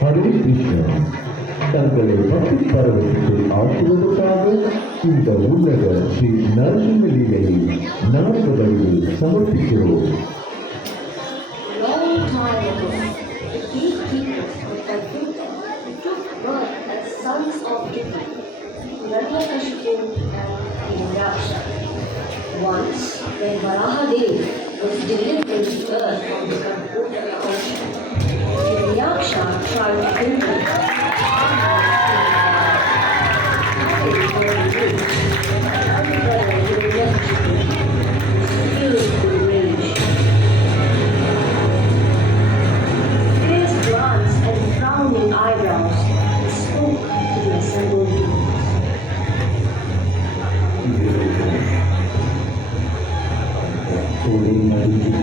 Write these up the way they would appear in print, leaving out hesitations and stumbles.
ஹரே கிருஷ்ணா. தங்களை பக்தி பருவத்தில் ஆற்றுவதற்காக இந்த உன்னத ஸ்ரீ நரசிம்ம லீலையை நமக்கு வழியில் சமர்ப்பிக்கிறோம். Long time ago, the gatekeepers of Kalkuta took birth as sons of Divi, Hiranyakashipu and Hiranyaksha. Once, when Varahadev was delivering the earth from the Kalkuta ocean, Hiranyaksha tried to kill him. His brother Hiranyakashipu was filled with rage. His glance and frowning eyebrows spoke to the assembled youth.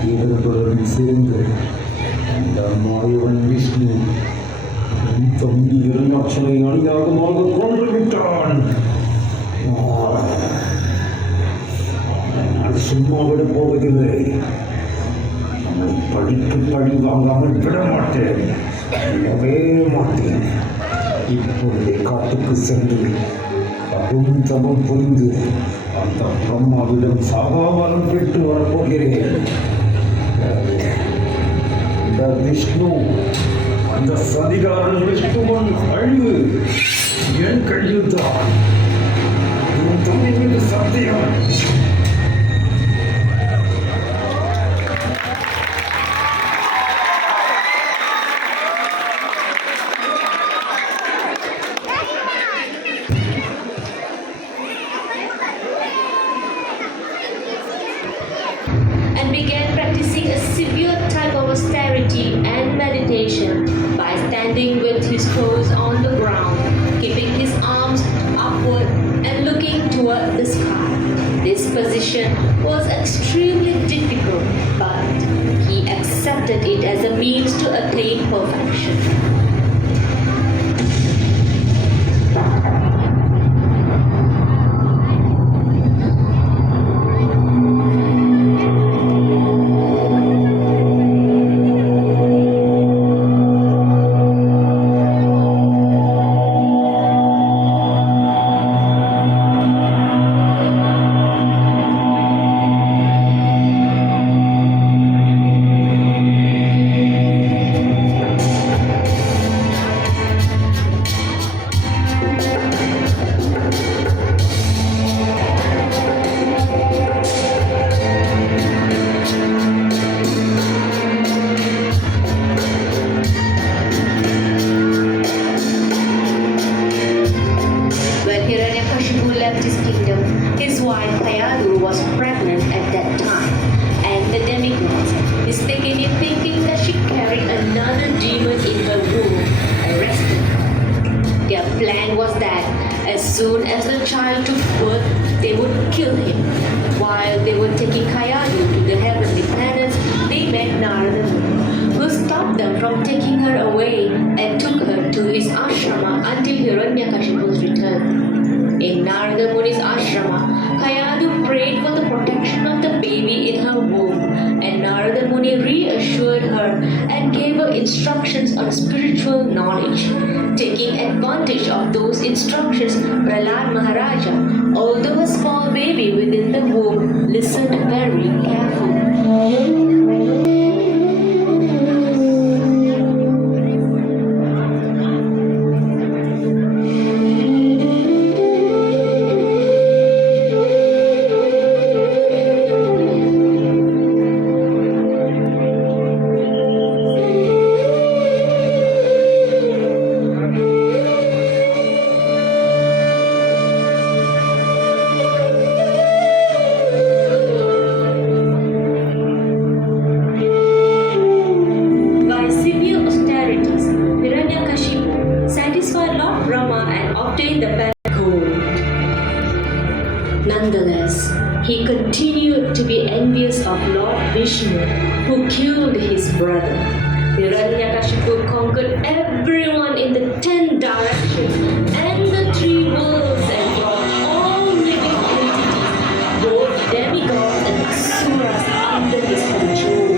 தேவர்களுடன் சேர்ந்து இந்த மாயவன் விஷ்ணு என் தம்பி இரண்டாட்சனை அநியாயமாக கொன்று விட்டான். நான் சும்மா விட போவதில்லை. நம்மை படித்து பழி வாங்காமல் விட மாட்டேன், விடவே மாட்டேன். இப்பொழுதே காட்டுக்கு சென்று அதுவும் தவம் புரிந்து அந்த பிரம்மாவிடம் சாகாவரம் பெற்று வரப்போகிறேன். இந்த விஷ்ணு, அந்த சதிகாரன் விஷ்ணுவன் அழிவு என் கையில் தான். உன் தம்பி மீது சத்தியம். And began practicing a severe type of austerity and meditation by standing with his toes on the ground, keeping his arms upward and looking toward the sky. This position was extremely difficult, but he accepted it as a means to attain perfection. soon as the child took birth, they would kill him. While they were taking Kayadu to the heavenly planets, they met Narada Muni, who stopped them from taking her away and took her to his ashrama until Hiranyakashipu's return. In Narada Muni's ashrama, Kayadu prayed for the protection of the baby in her womb, and Narada Muni reassured her and gave her instructions on spiritual knowledge. Taking advantage of those instructions, Prahlad Maharaja, although a small baby within the womb, listened very carefully. Nonetheless, he continued to be envious of Lord Vishnu, who killed his brother. Hiranyakashipu conquered everyone in the 10 directions and the 3 worlds and brought all living entities, both demigods and asuras, under his control,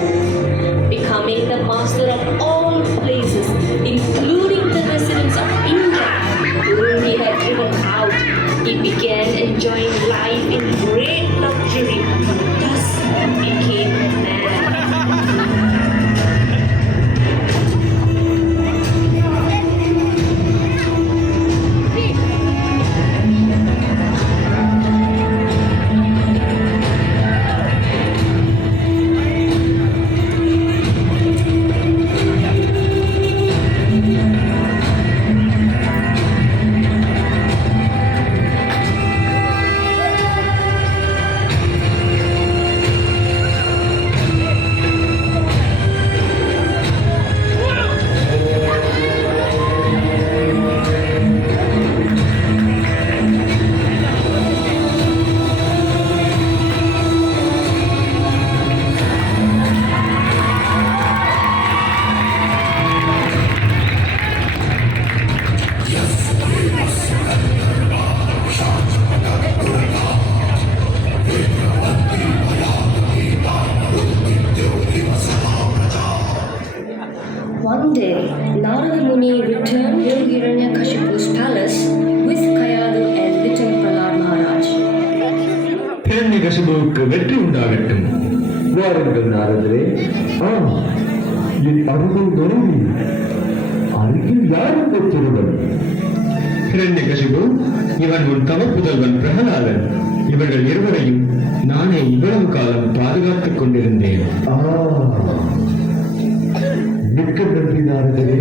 becoming the master of all places, including One day, Narada Muni returned to Hiranyakashipu's palace with Kayalu and little Prahlad Maharaj. ஹிரண்யகசிபுவுக்கு வெற்றி உண்டாகட்டும். வாருங்கள் நாரதரே. என் அருமை மனைவி, அருகில் யார் இந்த திருவன்? ஹிரண்யகசிபு, இவன் உன் தவ புதல்வன் பிரகலாதன். இவர்கள் இருவரையும் நானே இவ்வளவு காலம் பாதுகாத்துக் கொண்டிருந்தேன். மிக்க நன்றி நாரதரே.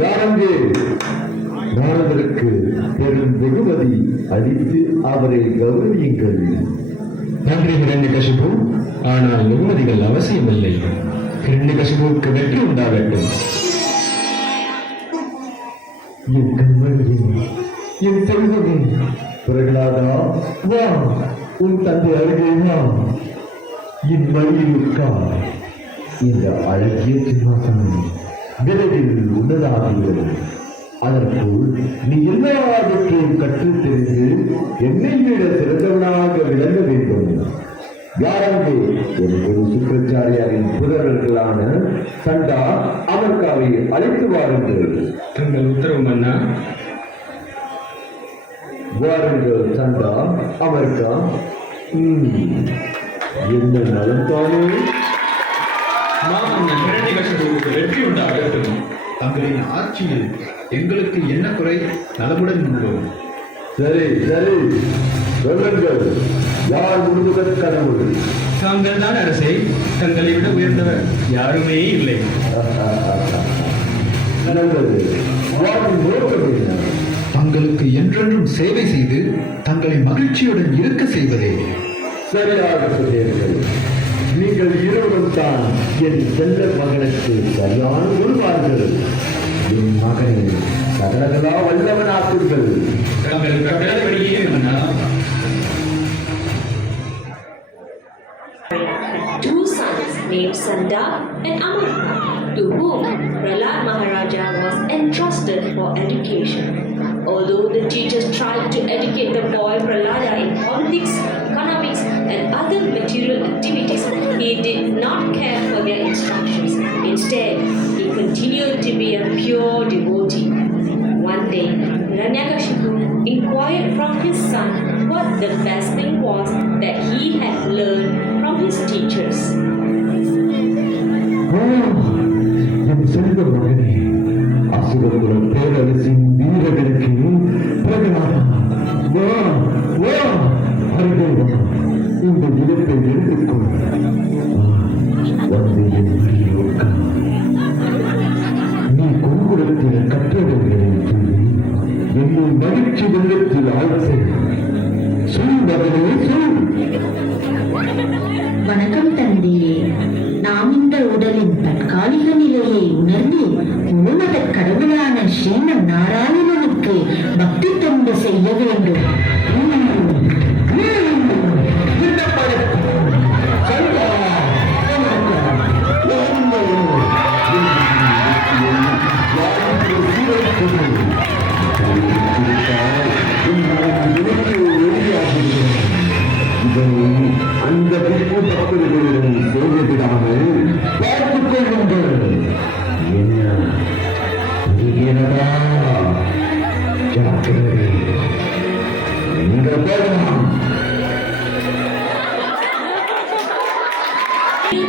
யாரங்கே? நாரதருக்கு பெரும் வெகுமதி அளித்து அவரை கௌரவியுங்கள். நன்றி ஹிரண்யகசிபு, ஆனால் வெகுமதிகள் அவசியமில்லை. ஹிரண்யகசிபுவுக்கு வெற்றி உண்டாகட்டும். என் கண்மணியே, என் செல்வமே, பிரகலாதா, வா, உன் தந்தை அருகே வா. என் வழியில் உட்கார். இந்த அழகிய சிம்மாசனம் விரைவில் உன்னதாகிறது. அதற்குள் நீ எல்லாவற்றையும் கற்றுத் தெரிந்து என்னை விட சிறந்தவனாக விளங்க வேண்டும். யாரங்கே? ஒரு சுக்கராச்சாரியாரின் புதர்களான சண்டா, அமர்காவை அழைத்து வாருங்கள். தங்கள் உத்தரவு மன்னா. வாருங்கள் சண்டா, அமர்கா. என்ன நலம் தானே? மாமன்னன் ஹிரண்யகசிபுவுக்கு வெற்றி உண்டாகட்டும். தங்களின் ஆட்சியில் எங்களுக்கு என்ன குறை? நலமுடன் உள்ளோம். சரி சரி, சொல்லுங்கள். யார் முழுவதற் கடவுள்? தாங்கள் தான் அரசே. தங்களை விட உயர்ந்தவர் யாருமே இல்லை. நல்லது. வாரின் நோக்கம் என்ன? தங்களுக்கு என்றென்றும் சேவை செய்து தங்களை மகிழ்ச்சியுடன் இருக்க செய்வதே. சரியாக சொன்னீர்கள். நீங்கள் இருவரும் தான் என் செல்ல மகனுக்கு சரியான உருவார்கள். என் மகனை சகலகலா வல்லவனாக்குங்கள். தங்கள் கட்டளைப்படியே மன்னா. Two sons named Sanda and Amarka, to whom Prahlad Maharaja was entrusted for education. Although the teachers tried to educate the boy Prahlada in politics, economics, and other material activities, he did not care for their instructions. Instead, he continued to be a pure devotee. One day, Hiranyakashipu inquired from his son what the best thing was that he had learned from his teachers. என் செல்வ மகனே, அசுரபுர பேரரசின் வீரர்களுக்கு பிரகலாதா, வா வா, அருகே வா. இந்த இடத்தை எடுத்துக்கொள். வந்து என் வழியில் உட்கார். நீ குருகுலத்தில் கற்றவர்களை சொல்லி என்னை மகிழ்ச்சி வெள்ளத்தில் ஆழ்த்து. சொல் மகனே, சொல். வணக்கம் தந்தையே. நாம் இந்த உடலின் தற்காலிக நிலையை உணர்ந்து முழுமத கடவுளான ஸ்ரீமன் நாராயணனுக்கு பக்தி தொண்டு செய்ய வேண்டும். அந்த பிற்பு பக்தர்களிடம் சோதிடாமல் பார்த்துக் கொள்ளுங்கள். என்ன புரிகிறதா? ஜாக்கிரதை. நீங்கள் போகலாம்.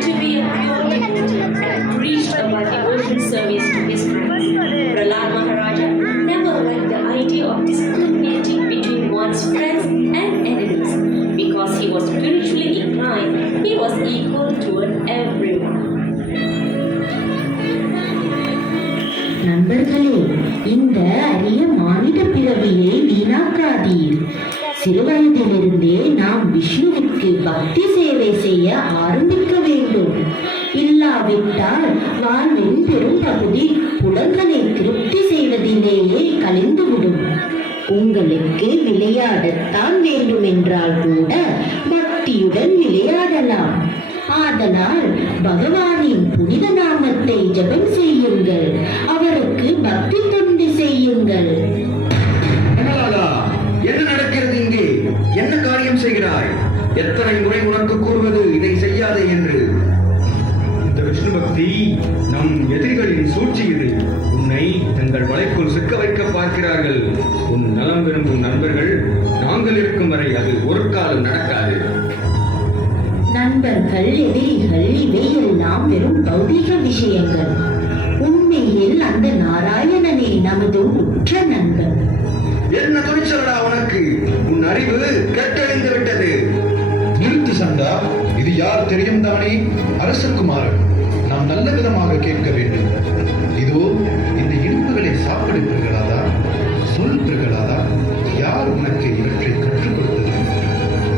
To be a pure devotee and preached about devotion service to his friends. Prahlad Maharaja never liked the idea of discriminating between one's friends and enemies. Because he was spiritually inclined, he was equal toward everyone. நண்பர்களே, இந்த அரிய மானிட பிறவியை வீணாக்காதீர். சிறுவயதிலிருந்தே நாம் விஷ்ணுவிற்கு பக்தி சேவை செய்ய ஆரம்பிக்க வேண்டும். இல்லாவிட்டால் வாழ்வின் பெரும் பகுதி புலன்களை திருப்தி செய்வதிலேயே கழிந்துவிடும். உங்களுக்கு விளையாடத்தான் வேண்டுமென்றால் கூட பக்தியுடன் விளையாடலாம். ஆதலால் பகவானின் புனித நாமத்தை ஜெபம் செய்யுங்கள். அவருக்கு பக்தி தொண்டு செய்யுங்கள். என்ன நடக்கிறது இங்கே? என்ன காரியம் செய்கிறாய்? எத்தனை முறை உனக்கு கூறுவது இதை செய்யாதே என்று? இந்த விஷ்ணு பக்தி நம் எதிரிகளின் சூழ்ச்சி இது. எல்லாம் வெறும் பௌதீக விஷயங்கள். உண்மையில் அந்த நாராயணனே நமது உற்ற நண்பன். என்ன துணிச்சலடா உனக்கு? உன் அறிவு கெட்டழிந்து விட்டது. நிறுத்து சண்டா. இது யார் தெரியும் தானே? அரசகுமாரன். நாம் நல்ல விதமாக கேட்க வேண்டும். இதோ இந்த இனிப்புகளை சாப்பிடு பிரகலாதா. சொல் பிரகலாதா, யார் உனக்கு இவற்றை கற்றுக் கொடுத்தது?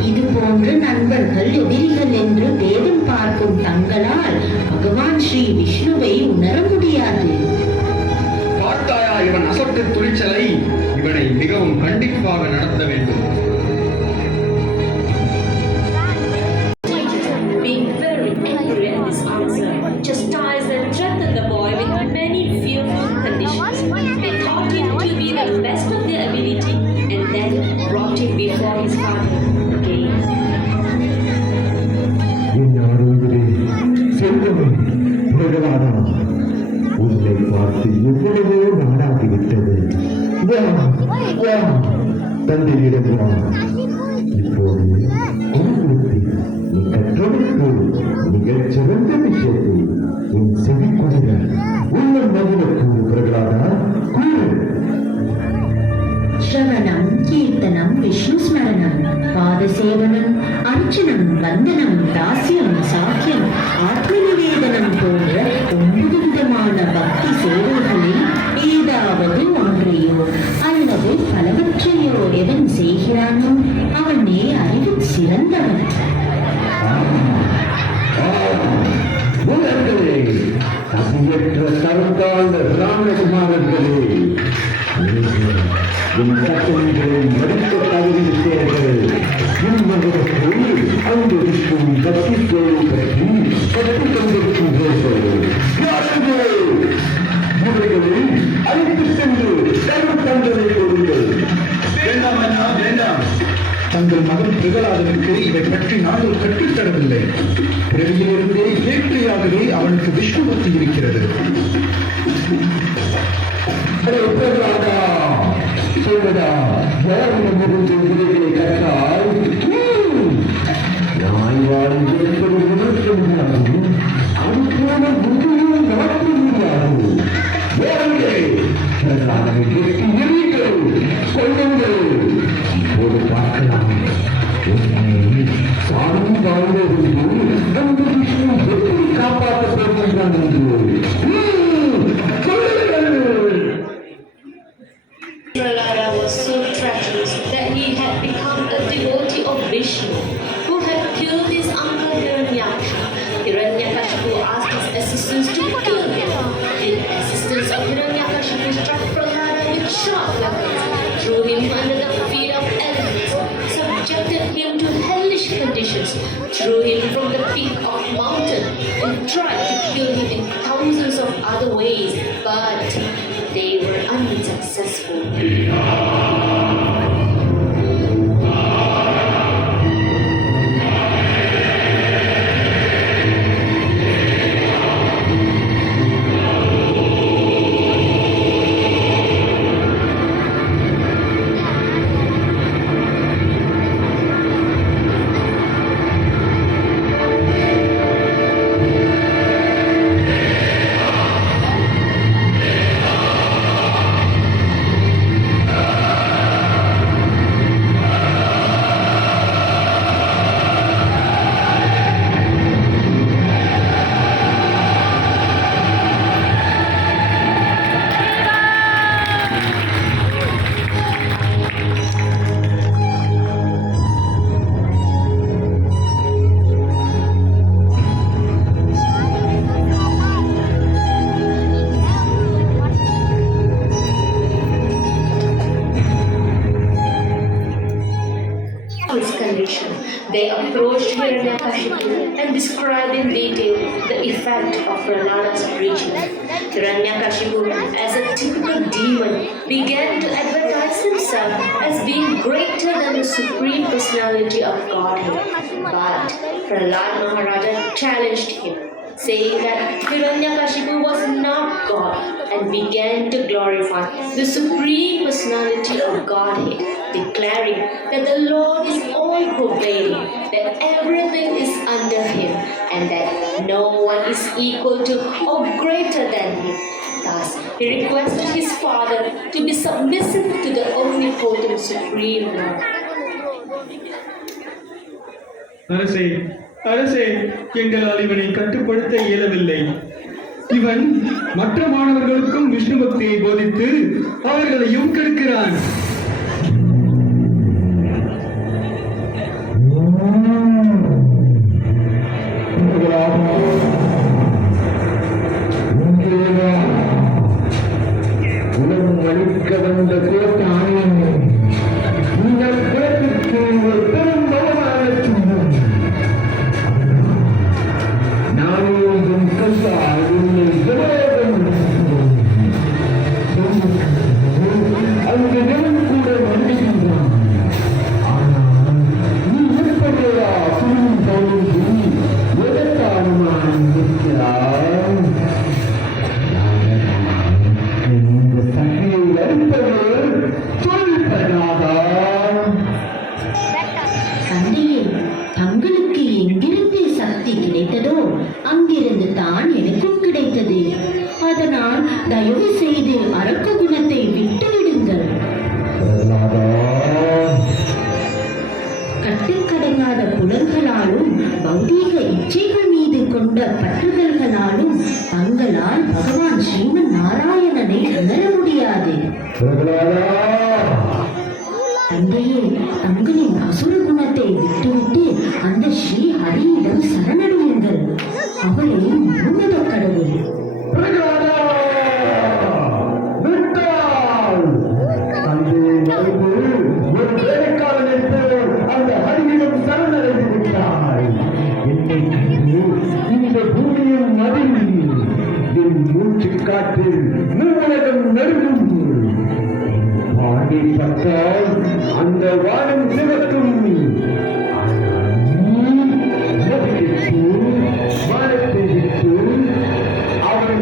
இது போன்ற நண்பர்கள் எதிரிகள் என்று வேதம் பார்க்கும் தங்களால் பகவான் ஸ்ரீ விஷ்ணுவை உணர முடியாது. பார்த்தாயா இவன் அசட்டு துணிச்சலை? இவனை மிகவும் கண்டிப்பாக நடத்த வேண்டும். Being very angry at this answer, chastised and threatened the boy with many fearful conditions. They taught him to be the best of their ability and then brought him before his father again. என் ஆரோக்கியரே, செல்வமே, பிரகலாதா, உன்னை பார்த்து எவ்வளவோ நாடாகிவிட்டது. தந்தையிடம் வா. இப்போது குருகுலத்தில் நீ கற்றதற்கு மிகச் சிறந்த விஷயத்தை உன் செவி கொண்ட உள்ளம் மகிழக்கு பிரகலாதா கூறு. ஸ்ரவணம், கீர்த்தனம், விஷ்ணு ஸ்மரணம், பாதசேவனம், அர்ச்சனம், வந்தனம், தாஸ்யம், சாக்கியம், ஆத்ம நிவேதனம் போன்ற 9 விதமான பக்தி சேவைகளில் ஏதாவது ஒன்றையோ அல்லது பலவற்றையோ எவன் செய்கிறானோ அவனே அறிவில் சிறந்தவன். மூலர்களே, தகுதியற்ற தருந்தாழ்ந்த பிராமணகுமாரர்களே, என் சட்டங்களை மறுக்க தகுதித்தேர்கள். இம்மகத்தில் அங்கு இருக்கும் பக்தி சேவை பற்றி கற்றுக் கொண்டிருக்கின்றீர்கள். இவர்களை அழைத்து சென்று தரும் தண்டனை கொடுங்கள். வேண்டாம் அண்ணா, வேண்டாம். தங்கள் மகன் பிரகலாதனுக்கு இதை பற்றி நாங்கள் கற்றுத்தரவில்லை. பிறவியிலிருந்தே இயற்கையாகவே அவனுக்கு விஷ்ணு பக்தி இருக்கிறது. பிரகலாதா, சொல்வதா, யாரிடமிருந்து விதைகளை கற்றால் நாய்வாளை எப்படி உணர்த்த முடியாது, அது போல புத்தியும் நடத்த முடியாது. பிரகலாதனை கேட்டு எரியுங்கள், கொள்ளுங்கள். இப்போது பார்க்கலாம் உன்னை சாமி வாழ்வதற்கு அந்த விஷ்ணு எப்படி காப்பாற்றப் போகின்றான் என்று. Prahlada was so treacherous that he had become a devotee of Vishnu, who had killed his uncle Hiranyaksha. Hiranyakashipu asked his assistants to kill him. The assistants of Hiranyakashipu struck Prahlada with sharp weapons, threw him under the feet of elephants, subjected him to hellish conditions, threw him from the peak of mountain, and tried to kill him in thousands of other ways, but they were unsuccessful. His condition, they approached Hiranyakashipu and described in detail the effect of Prahlada's preaching. Hiranyakashipu, as a typical demon, began to advertise himself as being greater than the Supreme Personality of Godhead. But Prahlad Maharaja challenged him, saying that Hiranyakashipu was not God, and began to glorify the Supreme Personality of Godhead, declaring that the Lord is all-pervading, that everything is under Him, and that no one is equal to or greater than him. Thus, he requested his father to be submissive to the omnipotent Supreme Lord. அரசே அரசே, எங்களால் இவனை கட்டுப்படுத்த இயலவில்லை. இவன் மற்ற மாணவர்களுக்கும் விஷ்ணு பக்தியை போதித்து அவர்களையும் கெடுக்கிறான். உலகம் அளிக்க வந்த கோட்டானே, நீங்கள் குலத்திற்கு ஒரு பெரும் பலமான சின்னம். நானும் கசால் உன்னை விரோதம் அங்கு நிலம் கூட மன்னிக்கின்றான். ஆனால் நீ எப்படியா புரியும் தோன்றி எதற்கான இருக்கிறாய்? இந்த சக்தியை அளிப்பவர் சொல்படாதான். தந்தையே, தங்களுக்கு எங்கிருந்து சக்தி கிடைத்ததோ அங்கிருந்து தான் எனக்கும் கிடைத்தது. அதனால் தயவு செய்து அரக்க குணத்தை விட்டுவிடுங்கள். கட்டுக்கடங்காத புலன்களாலும் பௌதீக இச்சைகள் மீது கொண்ட பற்றுதல்களாலும் தங்களால் பகவான் ஸ்ரீமன் நாராயணனை உணர முடியாது. தந்தையே, தங்களின் அசுர குணத்தை விட்டுவிட்டு அந்த ஸ்ரீ ஹரியிடம் சரணடையுங்கள். அவளை முழுவத கடவுள். அந்த ஹரியிடம் சரணடைந்து விட்டாய். என்னை இந்த பூமியின் மதில் என் மூச்சு காற்றில் மூலகம் நடுங்கும். வானை பார்த்தால் அந்த வானம் சிவக்கும். வானத்தை விட்டு அவன்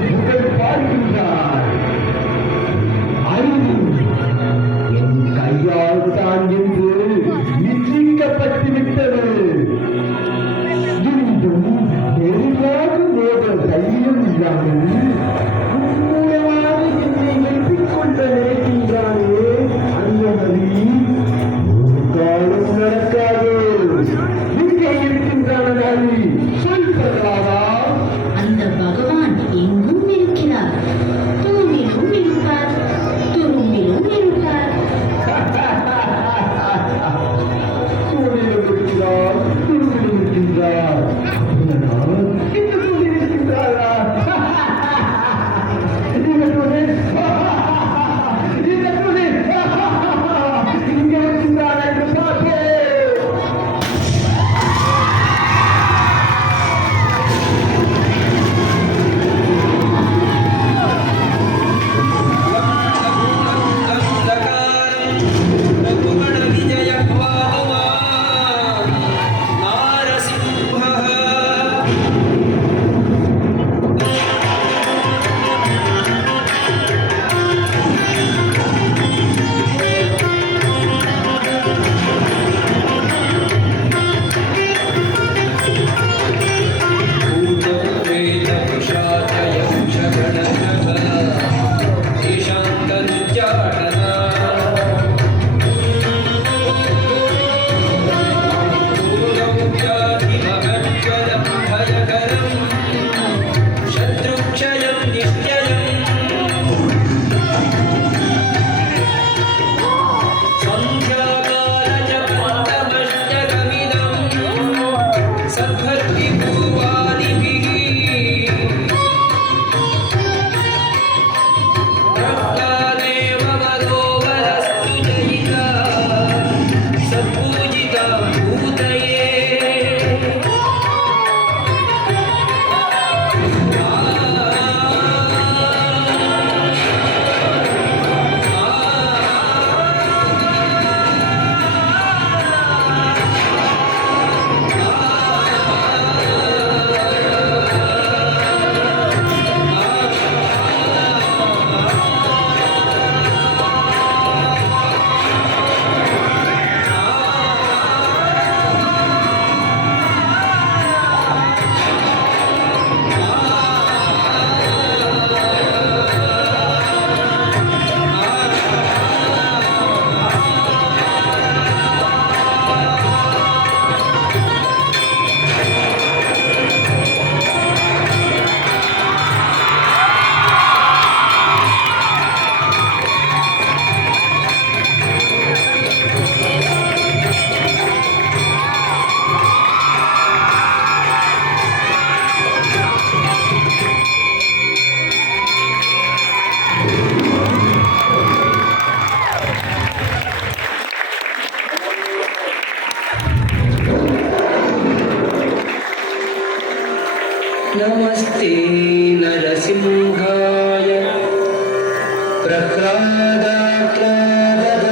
प्रह्लादाह्लादधीः